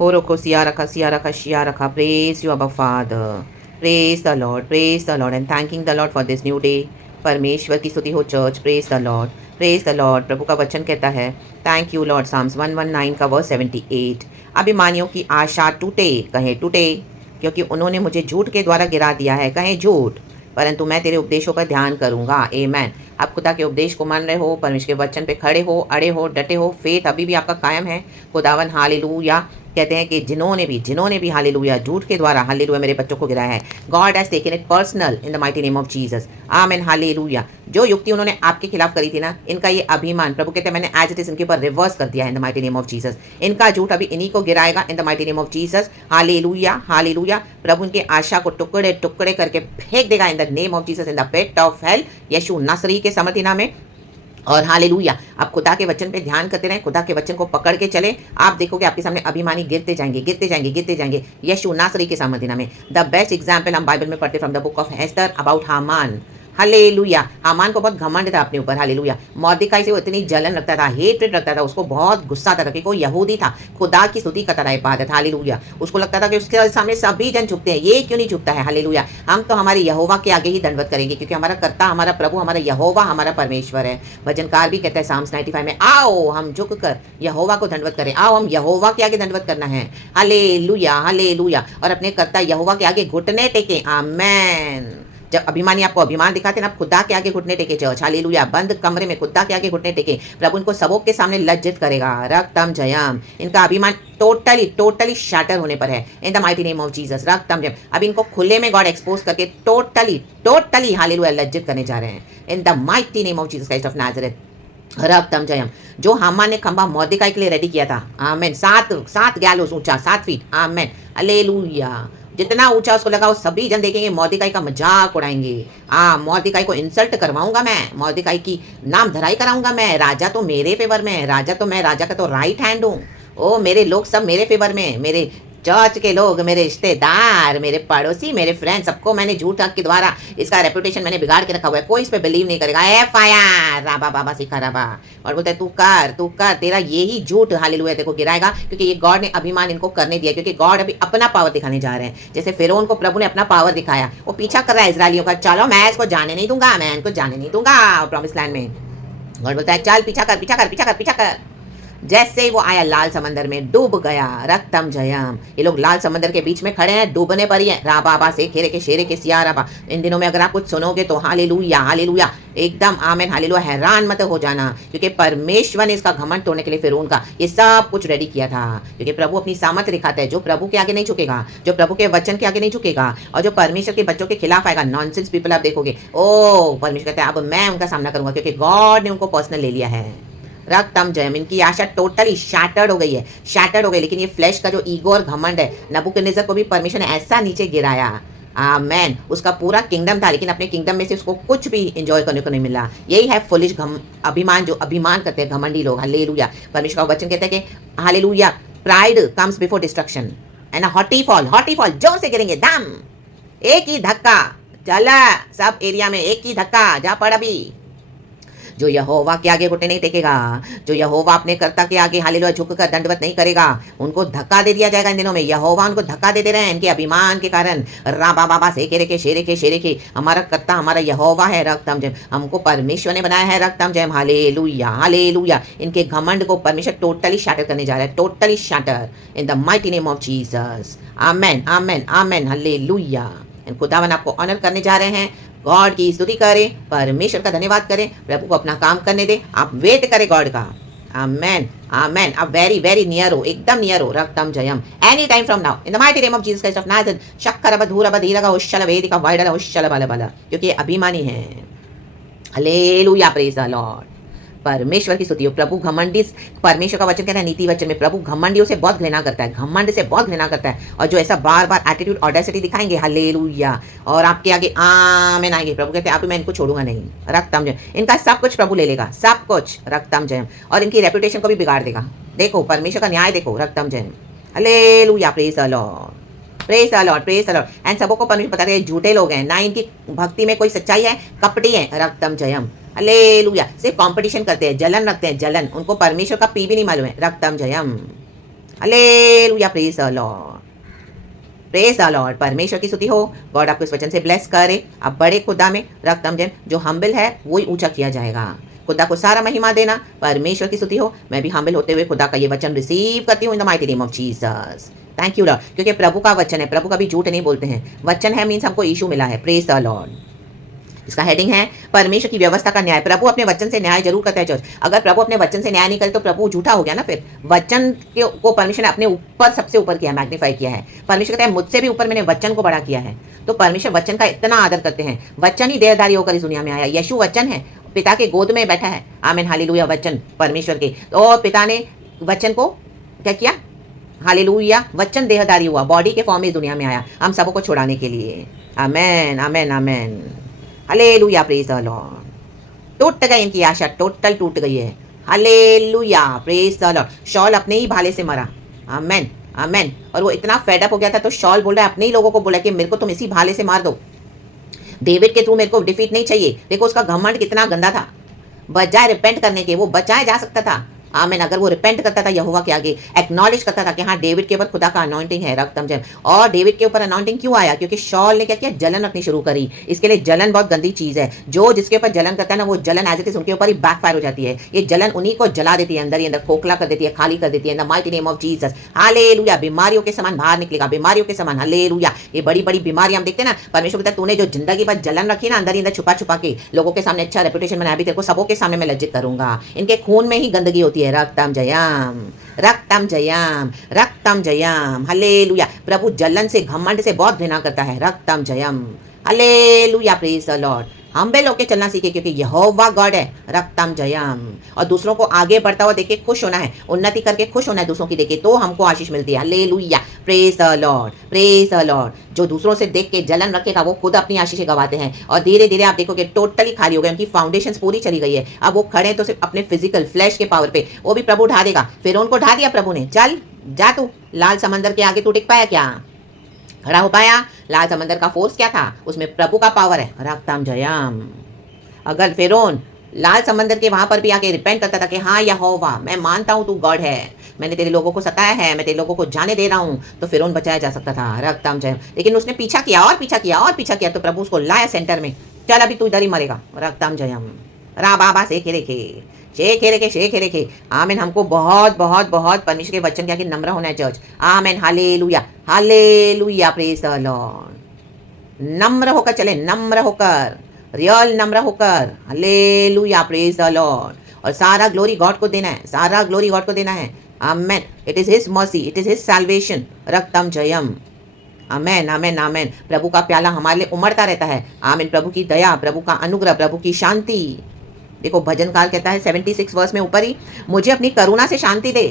Horoko siaraka siaraka shiaraka. Praise you, Abba Father. Praise the Lord, and thanking the Lord for this new day. परमेश्वर की स्तुति हो church. Praise the Lord, praise the Lord. प्रभु का वचन कहता है, थैंक यू लॉर्ड. साम्स 119 का वर्स 78. अभिमानियों की आशा टूटे, कहें टूटे, क्योंकि उन्होंने मुझे झूठ के द्वारा गिरा दिया है, कहें झूठ, परंतु मैं तेरे उपदेशों पर ध्यान करूंगा. आमेन. आप खुदा के उपदेश को मान रहे हो, परमेश्वर के वचन पे खड़े हो, अड़े हो, डटे हो, फेथ अभी भी आपका कायम है. खुदावन हालेलुया कहते हैं कि जिन्होंने भी हालेलुया झूठ के द्वारा हालेलुया मेरे बच्चों को गिराया है, God has taken it personal in the mighty name of Jesus. Amen hallelujah. जो युक्ति उन्होंने आपके खिलाफ करी थी ना, इनका ये अभिमान प्रभु कहते हैं मैंने एज इट इज इनके ऊपर रिवर्स कर दिया है in the mighty name of Jesus. इनका झूठ अभी इन्हीं को गिराएगा in the mighty name of Jesus. Hallelujah hallelujah. प्रभु उनके आशा को टुकड़े टुकड़े करके फेंक देगा in the name of Jesus, in the pit of hell. यीशु नासरी के समर्थी नाम में. और हालेलुया. आप खुदा के वचन पे ध्यान करते रहें, खुदा के वचन को पकड़ के चले. आप देखोगे आपके सामने अभिमानी गिरते जाएंगे, गिरते जाएंगे, गिरते जाएंगे. यीशु नासरी के सामर्थ्य में. द बेस्ट एग्जाम्पल हम बाइबल में पढ़ते from the book of Esther about Haman. Hallelujah. Haman को बहुत घमंड था अपने ऊपर. हालेलुया. मॉर्देकाई से वो इतनी जलन रखता था, हेट्रेड रखता था, उसको बहुत गुस्सा आता था कि कोई यहूदी था, खुदा की स्तुति करता था, इबादत. हालेलुया. उसको लगता था कि उसके सामने सभी जन झुकते हैं, ये क्यों नहीं झुकता है. हालेलुया. हम तो हमारे यहोवा के आगे ही दंडवत करेंगे, क्योंकि हमारा कर्ता, हमारा प्रभु, हमारा यहोवा, हमारा परमेश्वर है. भजनकार भी कहता है साम्स 95 में, आओ हम झुक कर यहोवा को दंडवत करें. आओ हम यहोवा के आगे दंडवत करना है. Hallelujah hallelujah. और अपने कर्ता यहोवा के आगे घुटने टेके. आमेन. जब अभिमानी आपको अभिमान दिखाते हैं ना, आप खुदा के आगे घुटने टेके चर्च. हालेलुया. बंद कमरे में खुदा के आगे घुटने टेके. प्रभु उनको सबों के सामने लज्जित करेगा. रक्तम जयम. इनका अभिमान टोटली टोटली शैटर होने पर है in the mighty name of Jesus. रक्तम जयम. अब इनको खुले में गॉड एक्सपोज करके टोटली टोटली हालेलुया लज्जित करने जा रहे हैं in the mighty name of Jesus Christ of Nazareth. रक्तम जयम. जो हामान ने खंभा मॉर्देकाई के लिए रेडी किया था, आमेन, 7 गैलोस ऊंचा, 7 फीट. Amen hallelujah. जितना ऊंचा उसको लगा, वो सभी जन देखेंगे, मॉर्देकाई का मजाक उड़ाएंगे. मॉर्देकाई को इंसल्ट करवाऊंगा मैं, मॉर्देकाई की नाम धराई कराऊंगा मैं. राजा तो मेरे फेवर में है, राजा तो मैं, राजा का तो राइट हैंड हूँ. ओ मेरे लोग सब मेरे फेवर में, मेरे चर्च के लोग, मेरे रिश्तेदार, मेरे पड़ोसी, मेरे फ्रेंड, सबको मैंने झूठ के द्वारा इसका रेपुटेशन मैंने बिगाड़ के रखा हुआ है. कोई इस पे बिलीव नहीं करेगा. FIR राबा बाबा सिखा राबा. और बोलते हैं तू कर, तेरा यही झूठ हालेलुया तेरे को गिराएगा, क्योंकि ये गॉड ने अभिमान इनको करने दिया. क्योंकि गॉड अभी अपना पावर दिखाने जा रहे हैं. जैसे फिरौन को प्रभु ने अपना पावर दिखाया, वो पीछा कर रहा है इजरायलियों का. चलो मैं इसको जाने नहीं दूंगा, मैं इनको जाने नहीं दूंगा प्रॉमिस लैंड में. गॉड बोलता है चल पीछा कर, पीछा कर, पीछा कर, पीछा कर. जैसे वो आया लाल समंदर में डूब गया. रक्तम जयम. ये लोग लाल समंदर के बीच में खड़े हैं, डूबने पर ही है. राबा से खेरे के शेरे के सिया राबा. इन दिनों में अगर आप कुछ सुनोगे तो हालेलुया हालेलुया एकदम आमेन हालेलुया हैरान मत हो जाना, क्योंकि परमेश्वर ने इसका घमंड तोड़ने के लिए फिरौन का ये सब कुछ रेडी किया था. क्योंकि प्रभु अपनी सामर्थ्य दिखाता है. जो प्रभु के आगे नहीं झुकेगा, जो प्रभु के वचन के आगे नहीं झुकेगा, और जो परमेश्वर के बच्चों के खिलाफ आएगा, नॉनसेंस पीपल आप देखोगे, ओ परमेश्वर कहते हैं अब मैं उनका सामना करूंगा, क्योंकि गॉड ने उनको पर्सनल ले लिया है. रक्तम जयम. इनकी आशा टोटली शैटर्ड हो गई है, शैटर्ड हो गई. लेकिन ये फ्लैश का जो ईगो और घमंड है, नबूकदनेस्सर को भी परमेश्वर ने ऐसा नीचे गिराया. आमेन. उसका पूरा किंगडम था, लेकिन अपने किंगडम में से उसको कुछ भी एंजॉय करने को नहीं मिला. यही है फुलिश अभिमान, जो अभिमान करते हैं, घमंडी लोग. हालेलुया. परमेश्वर का वचन कहता है कि hallelujah pride comes before destruction and haughty fall. जोर से गिरेंगे दम. एक ही धक्का चला सब एरिया में, एक ही धक्का जा पड़. अभी जो यहोवा के आगे घुटने नहीं टेकेगा, जो यहोवा अपने कर्ता के आगे हालेलुया झुककर दंडवत नहीं करेगा, उनको धक्का दे दिया जाएगा. इन दिनों में यहोवा उनको धक्का दे रहे हैं इनके अभिमान के कारण. राबा बाबा से केरे के शेरे के हमारा कर्ता, हमारा यहोवा है. रक्तम जयम. हमको परमेश्वर ने बनाया है. रक्तम जयम. Hallelujah hallelujah. इनके घमंड को परमेश्वर टोटली शैटर करने जा रहा है, totally shatter in the mighty name of Jesus. Amen amen amen hallelujah. खुदावन आपको ऑनर करने जा रहे हैं. गॉड की स्तुति करें, परमेश्वर का धन्यवाद करें, प्रभु को अपना काम करने दें. आप वेट करें गॉड का. आमेन आमेन. आप वेरी वेरी नियर हो, एकदम नियर हो. रक्तम जयम. Any time from now in the mighty name of Jesus Christ of Nazareth. शक्कर धूर धीरगा उश्चल वेदिका वाइडल उश्चल बल बल. क्योंकि ये अभिमानी है. हालेलुया. Praise the Lord. परमेश्वर की स्तुति हो. प्रभु घमंडी, परमेश्वर का वचन कहता है नीति वचन में, प्रभु घमंडियों से बहुत घृणा करता है, घमंड से बहुत घृणा करता है. और जो ऐसा बार बार एटीट्यूड ऑडेसिटी दिखाएंगे, हालेलुया, और आपके आगे आमेन आएंगे, प्रभु कहते हैं आप मैं इनको छोड़ूंगा नहीं. रक्तम जयम. इनका सब कुछ प्रभु ले लेगा, सब कुछ. रक्तम जयम. और इनकी रेपुटेशन को भी बिगाड़ देगा. देखो परमेश्वर का न्याय देखो. रक्तम जयम. Hallelujah. Praise the Lord. Praise the Lord. Praise the Lord. And सबों को परमेश्वर पता है झूठे लोग हैं, ना इनकी भक्ति में कोई सच्चाई है, कपटी है. रक्तम जयम. हालेलुया. सिर्फ कंपटीशन करते हैं, जलन रखते हैं, जलन. उनको परमेश्वर का पी भी नहीं मालूम है. रक्तम जयम. Hallelujah, praise the Lord, praise the Lord. परमेश्वर की स्तुति हो। गॉड आपको इस वचन से ब्लेस करे। आप बड़े खुदा में रक्तम जन, जो हम्बल है वही ऊंचा किया जाएगा। खुदा को सारा महिमा देना। परमेश्वर की स्तुति हो। मैं भी हम्बल होते हुए खुदा का ये वचन रिसीव करती हूँ इन the mighty name of Jesus. Thank you Lord, क्योंकि प्रभु का वचन है, प्रभु कभी झूठ नहीं बोलते हैं। वचन है मीन्स हमको यीशु मिला है। Praise the Lord. इसका हेडिंग है परमेश्वर की व्यवस्था का न्याय। प्रभु अपने वचन से न्याय जरूर करता है चर्च। अगर प्रभु अपने वचन से न्याय नहीं करे तो प्रभु झूठा हो गया ना। फिर वचन को परमेश्वर ने अपने ऊपर सबसे ऊपर किया, मैग्नीफाई किया है। परमेश्वर कहता है मुझसे भी ऊपर मैंने वचन को बड़ा किया है। तो परमेश्वर वचन का इतना आदर करते हैं। वचन ही देहधारी होकर इस दुनिया में आया। यीशु वचन है, पिता के गोद में बैठा है। आमीन, हालेलुया। वचन परमेश्वर के, तो पिता ने वचन को क्या किया? हालेलुया। वचन देहधारी हुआ, बॉडी के फॉर्म में इस दुनिया में आया हम सबको छुड़ाने के लिए। आमेन, amen, amen, hallelujah, praise the Lord. टूट गई इनकी आशा, टोटल टूट गई है। Hallelujah, praise the Lord. Shawl अपने ही भाले से मरा। आमेन, आमेन। और वो इतना फेडअप हो गया था तो शॉल बोल रहा है, अपने ही लोगों को बोला कि मेरे को तुम इसी भाले से मार दो। डेविड के थ्रू मेरे को डिफीट नहीं चाहिए। देखो उसका घमंड कितना गंदा था। बजाय रिपेंट करने के, वो बचाया जा सकता था। आमीन, अगर वो रिपेंट करता था यहोवा के आगे, एक्नॉलेज करता था कि हाँ डेविड के ऊपर खुदा का अनॉइंटिंग है, रक्तम जम। और डेविड के ऊपर अनॉइंटिंग क्यों आया? क्योंकि शॉल ने क्या किया? जलन रखनी शुरू करी। इसके लिए जलन बहुत गंदी चीज है। जो जिसके ऊपर जलन करता है ना, वो जलन एज इट इज उनके ऊपर ही बैकफायर हो जाती है। ये जलन उन्हीं को जला देती है, अंदर ही अंदर खोखला कर देती है, खाली कर देती है। In the mighty name of Jesus, hallelujah. बीमारियों के समान बाहर निकलेगा, बीमारियों के समान। हालेलुया। ये बड़ी बड़ी बीमारी हम देखते हैं ना, परमेश्वर कहता है तूने जो जिंदगी पर जलन रखी ना, अंदर ही अंदर छुपा छुपा के लोगों के सामने अच्छा रेपुटेशन बनाया, भी तेरे को सबों के सामने मैं लज्जित करूंगा। इनके खून में ही गंदगी होती है। रक्तम जयम, रक्तम जयम, रक्तम जयम। हालेलुया। प्रभु जलन से, घमंड से बहुत घृणा करता है। रक्तम जयम, hallelujah, praise the Lord. Humble होके चलना सीखे, क्योंकि यहोवा गॉड है। रक्तम जयम। और दूसरों को आगे बढ़ता हुआ देख के खुश होना है, उन्नति करके खुश होना है दूसरों की देख के, तो हमको आशीष मिलती है। Hallelujah, praise the Lord, praise the Lord. जो दूसरों से देख के जलन रखेगा वो खुद अपनी आशीषें गवाते हैं। और धीरे धीरे आप देखोगे टोटली खाली हो गए, उनकी फाउंडेशन पूरी चली गई है। अब वो खड़े तो सिर्फ अपने फिजिकल फ्लैश के पावर पे, वो भी प्रभु ढा देगा। फिर उनको ढा दिया प्रभु ने, चल जा तू। लाल समंदर के आगे तू टिक पाया क्या? खड़ा हो पाया? लाल समंदर का फोर्स क्या था? उसमें प्रभु का पावर है। रक्तम जयम। अगर फिरौन लाल समंदर के वहां पर भी आके रिपेंट करता था कि हाँ यहोवा, मैं मानता हूं तू गॉड है, मैंने तेरे लोगों को सताया है, मैं तेरे लोगों को जाने दे रहा हूं, तो फिरौन बचाया जा सकता था। रक्तम जयम। लेकिन उसने पीछा किया और पीछा किया और पीछा किया, तो प्रभु उसको लाया सेंटर में। चल अभी तू इधर ही मरेगा। रक्तम जयम। रा बाबा शेखे रेखे, शेखे रेखे, शेखे रेखे। आमीन। हमको बहुत बहुत बहुत परमेश्वर के वचन के आगे नम्र होना है चर्च। आमीन, hallelujah, hallelujah, praise the Lord. नम्र होकर चले, नम्र होकर, रियल नम्र होकर। Hallelujah, praise the Lord. और सारा ग्लोरी गॉड को देना है, सारा ग्लोरी गॉड को देना है। Amen. It is his mercy, it is his salvation. रक्तम जयम। Amen, amen, amen. प्रभु का प्याला हमारे लिए उमड़ता रहता है। आमीन। प्रभु की दया, प्रभु का अनुग्रह, प्रभु की शांति। देखो भजनकार कहता है 76 वर्ष में ऊपर ही, मुझे अपनी करुणा से शांति दे,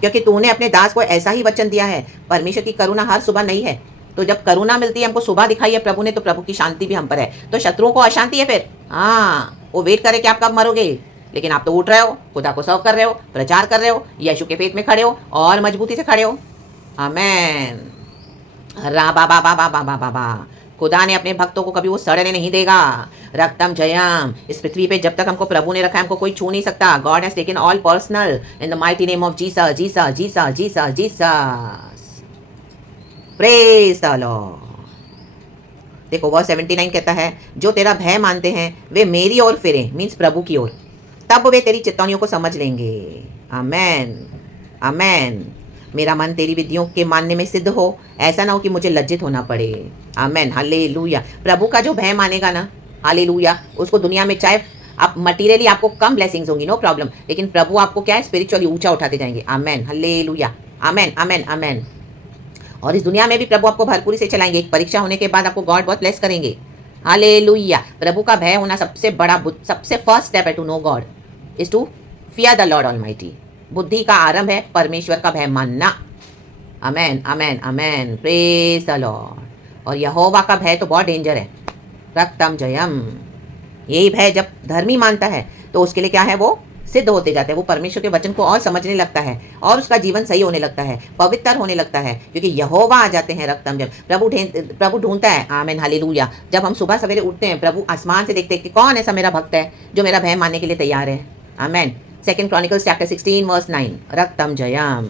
क्योंकि तूने अपने दास को ऐसा ही वचन दिया है। परमेश्वर की करुणा हर सुबह नहीं है, तो जब करुणा मिलती है हमको, सुबह दिखाई है प्रभु ने, तो प्रभु की शांति भी हम पर है। तो शत्रुओं को अशांति है फिर, हाँ वो वेट करे कि आप कब मरोगे, लेकिन आप तो उठ रहे हो, खुदा को सर्व कर रहे हो, प्रचार कर रहे हो, यीशु के फेथ में खड़े हो और मजबूती से खड़े हो। आमेन। रा बाबा बाबा बाबा बाबा। खुदा ने अपने भक्तों को कभी वो सड़ने नहीं देगा। रक्तम जयम। इस पृथ्वी पे जब तक हमको प्रभु ने रखा है, हमको कोई छू नहीं सकता। God has taken all personal in the mighty name of Jesus, Jesus, Jesus, Jesus, Jesus. Praise the Lord. देखो वर्स 79 कहता है, जो तेरा भय मानते हैं वे मेरी ओर फिरे, मीन्स प्रभु की ओर, तब वे तेरी चितौनियों को समझ लेंगे। आमेन, आमेन। मेरा मन तेरी विधियों के मानने में सिद्ध हो, ऐसा ना हो कि मुझे लज्जित होना पड़े। आमेन, हालेलुया। प्रभु का जो भय मानेगा ना, हालेलुया, उसको दुनिया में चाहे आप मटीरियली आपको कम ब्लेसिंग्स होंगी, नो प्रॉब्लम, लेकिन प्रभु आपको क्या है, स्पिरिचुअली ऊंचा उठाते जाएंगे। आमेन, हालेलुया, आमेन, आमेन, आमेन। और इस दुनिया में भी प्रभु आपको भरपूरी से चलाएंगे। एक परीक्षा होने के बाद आपको गॉड बहुत ब्लेस करेंगे। हालेलुया। प्रभु का भय होना सबसे बड़ा, सबसे फर्स्ट स्टेप है to know God, is to fear the Lord Almighty. बुद्धि का आरंभ है परमेश्वर का भय मानना। Amen, amen, amen, praise the Lord. और यहोवा का भय तो बहुत डेंजर है। रक्तम जयम। यही भय जब धर्मी मानता है तो उसके लिए क्या है, वो सिद्ध होते जाते हैं। वो परमेश्वर के वचन को और समझने लगता है और उसका जीवन सही होने लगता है, पवित्र होने लगता है, क्योंकि यहोवा आ जाते हैं। रक्तम जब प्रभु ढूंढता है। Amen, hallelujah. जब हम सुबह सवेरे उठते हैं, प्रभु आसमान से देखते हैं कि कौन ऐसा मेरा भक्त है जो मेरा भय मानने के लिए तैयार है। आमेन। 2 Chronicles chapter 16 verse 9. रक्तम जयम।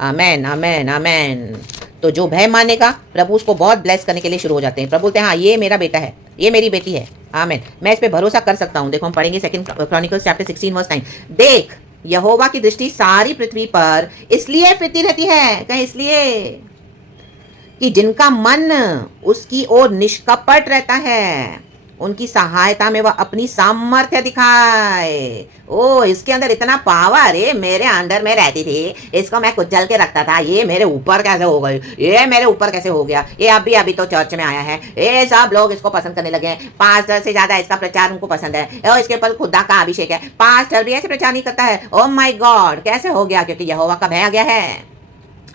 आमेन आमेन आमेन। तो जो भय मानेगा प्रभु उसको बहुत ब्लेस करने के लिए शुरू हो जाते हैं। प्रभु बोलते हैं हाँ ये मेरा बेटा है, ये मेरी बेटी है। आमेन, मैं इस पे भरोसा कर सकता हूँ। देखो हम पढ़ेंगे 2 Chronicles chapter 16 verse 9। देख यहोवा की दृष्टि सारी पृथ्वी पर इसलिए फिरती रहती है, कहीं इसलिए कि जिनका मन उसकी ओर निष्कपट रहता है, उनकी सहायता में वह अपनी सामर्थ्य दिखाए। ओ इसके अंदर इतना पावर है, मेरे अंडर में रहती थी, इसको मैं कुचल के रखता था, ये मेरे ऊपर कैसे हो गई, ये मेरे ऊपर कैसे हो गया, ये अभी अभी तो चर्च में आया है, ये सब लोग इसको पसंद करने लगे हैं, पास्टर से ज्यादा इसका प्रचार उनको पसंद है, और इसके ऊपर खुदा का अभिषेक है, पास्टर भी ऐसे प्रचार नहीं करता है। ओ माई गॉड, कैसे हो गया? क्योंकि यहोवा का भय आ गया है,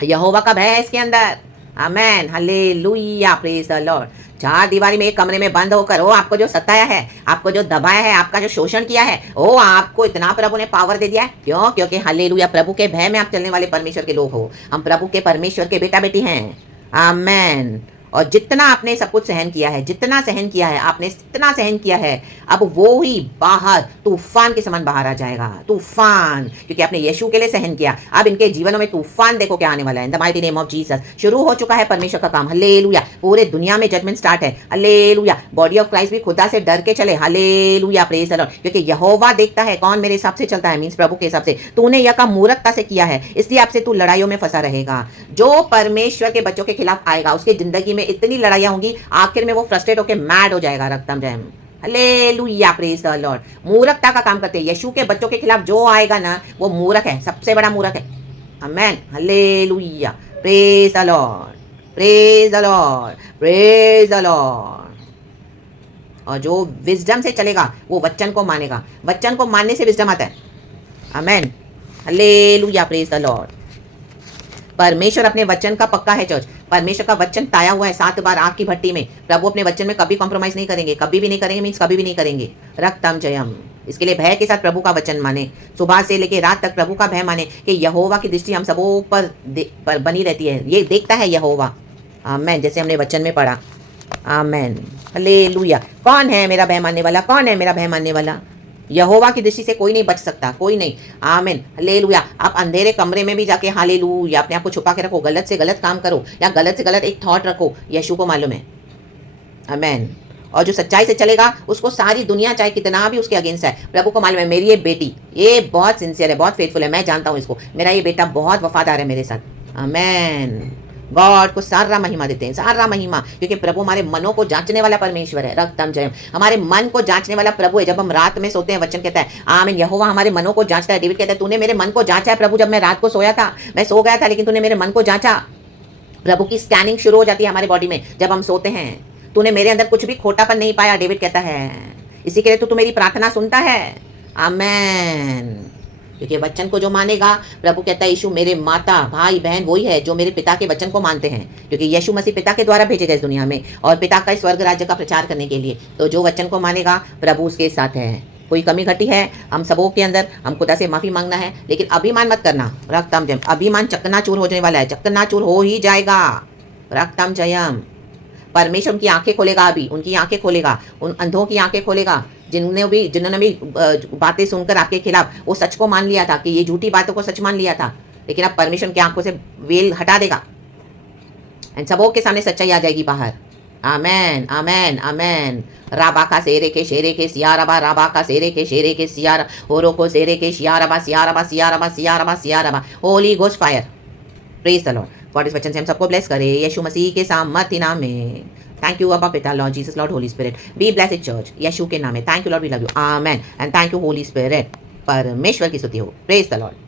यहोवा का भय है इसके अंदर। आमेन, हालेलुया, प्रेज द लॉर्ड। चार दीवारी में एक कमरे में बंद होकर वो आपको जो सताया है, आपको जो दबाया है, आपका जो शोषण किया है, वो आपको इतना प्रभु ने पावर दे दिया है। क्यों? क्योंकि हालेलुया, प्रभु के भय में आप चलने वाले परमेश्वर के लोग हो। हम प्रभु के परमेश्वर के बेटा बेटी हैं। आमेन। और जितना आपने सब कुछ सहन किया है, जितना सहन किया है आपने, जितना सहन किया है, अब वो ही बाहर तूफान के समान बाहर आ जाएगा। तूफान, क्योंकि आपने यीशु के लिए सहन किया। अब इनके जीवनों में तूफान देखो क्या आने वाला है। In the mighty name of Jesus शुरू हो चुका है परमेश्वर का काम। हालेलुया, पूरे दुनिया में जजमेंट स्टार्ट है। हालेलुया, बॉडी ऑफ क्राइस्ट भी खुदा से डर के चले। Hallelujah, praise the Lord. क्योंकि यहोवा देखता है कौन मेरे हिसाब से चलता है, मींस प्रभु के हिसाब से। तूने यह काम मूर्खता से किया है, इसलिए आपसे तू लड़ाइयों में फंसा रहेगा। जो परमेश्वर के बच्चों के खिलाफ आएगा उसकी जिंदगी में इतनी लड़ाइयां होंगी, आखिर में वो फ्रस्ट्रेट होकर मैड हो जाएगा। रक्तम जयम, हालेलुया, प्रेज द लॉर्ड। मूर्खता का काम करते हैं। यीशु के बच्चों के खिलाफ जो आएगा ना, वो मूर्ख है, सबसे बड़ा मूर्ख है। Amen, hallelujah, praise the Lord, praise the Lord, praise the Lord. और जो विजडम से चलेगा वो वचन को मानेगा। वचन को मानने से विजडम आता है। Amen, hallelujah, praise the Lord. परमेश्वर अपने वचन का पक्का है चर्च। परमेश्वर का वचन ताया हुआ है 7 बार आग की भट्टी में। प्रभु अपने वचन में कभी कॉम्प्रोमाइज नहीं करेंगे, कभी भी नहीं करेंगे, मीन्स कभी भी नहीं करेंगे। रक्तम जयम। इसके लिए भय के साथ प्रभु का वचन माने, सुबह से लेकर रात तक प्रभु का भय माने कि यहोवा की दृष्टि हम सबों पर बनी रहती है। ये देखता है यहोवा। आमेन, जैसे हमने वचन में पढ़ा। आमेन, हालेलुया। कौन है मेरा भय मानने वाला? कौन है मेरा भय मानने वाला? यहोवा की दृष्टि से कोई नहीं बच सकता, कोई नहीं। आमीन, हालेलुया। आप अंधेरे कमरे में भी जाके हालेलुया अपने आप को छुपा के रखो, गलत से गलत काम करो या गलत से गलत एक थॉट रखो, यीशु को मालूम है। आमीन। और जो सच्चाई से चलेगा उसको सारी दुनिया चाहे कितना भी उसके अगेंस्ट है, प्रभु को मालूम है मेरी ये बेटी ये बहुत सिंसियर है, बहुत फेथफुल है, मैं जानता हूँ इसको, मेरा ये बेटा बहुत वफादार है मेरे साथ। आमीन। गॉड को सारा महिमा देते हैं, सारा महिमा, क्योंकि प्रभु हमारे मनों को जांचने वाला परमेश्वर है। रक्तम जयम। हमारे मन को जांचने वाला प्रभु है। जब हम रात में सोते हैं, वचन कहता है आमीन, यहोवा हमारे मनों को जांचता है। डेविड कहता है तूने मेरे मन को जांचा है प्रभु। जब मैं रात को सोया था, मैं सो गया था, लेकिन तूने मेरे मन को जांचा। प्रभु की स्कैनिंग शुरू हो जाती है हमारे बॉडी में जब हम सोते हैं। तूने मेरे अंदर कुछ भी खोटापन नहीं पाया, डेविड कहता है। इसी के लिए तू मेरी प्रार्थना सुनता है। आमीन। क्योंकि वचन को जो मानेगा, प्रभु कहता है यीशु मेरे माता भाई बहन वही है जो मेरे पिता के वचन को मानते हैं, क्योंकि यीशु मसीह पिता के द्वारा भेजे गए इस दुनिया में और पिता का स्वर्ग राज्य का प्रचार करने के लिए। तो जो वचन को मानेगा प्रभु उसके साथ है। कोई कमी घटी है हम सबों के अंदर, हम खुदा से माफी मांगना है, लेकिन अभिमान मत करना। रक्तम जयम। अभिमान चकनाचूर होने वाला है, चकनाचूर हो ही जाएगा। रक्तम जयम। परमेश्वर उनकी आंखें खोलेगा, अभी उनकी आंखें खोलेगा, उन अंधों की आंखें खोलेगा जिन्होंने भी बातें सुनकर आपके खिलाफ वो सच को मान लिया था कि ये झूठी बातों को सच मान लिया था, लेकिन अब परमेश्वर की आंखों से वेल हटा देगा एंड सबों के सामने सच्चाई आ जाएगी बाहर। आमेन, आमेन, आमेन। राबा का सेरे के शेरे के सियारबा, राबा का सेरे के शेरे के सियार, होरो को सेरे के सियारबा, सियारबा, सियारबा, सियारबा, सियारबा। Holy ghost fire. Praise the Lord. God इस वचन से हम सबको ब्लेस करे यीशु मसीह के सामर्थ्य नाम में। थैंक यू अब्बा पिता, Lord Jesus, Lord Holy Spirit, be blessed church, यीशु के नाम में। Thank you Lord, we love you. Amen and thank you Holy Spirit. परमेश्वर की स्तुति हो। Praise the Lord.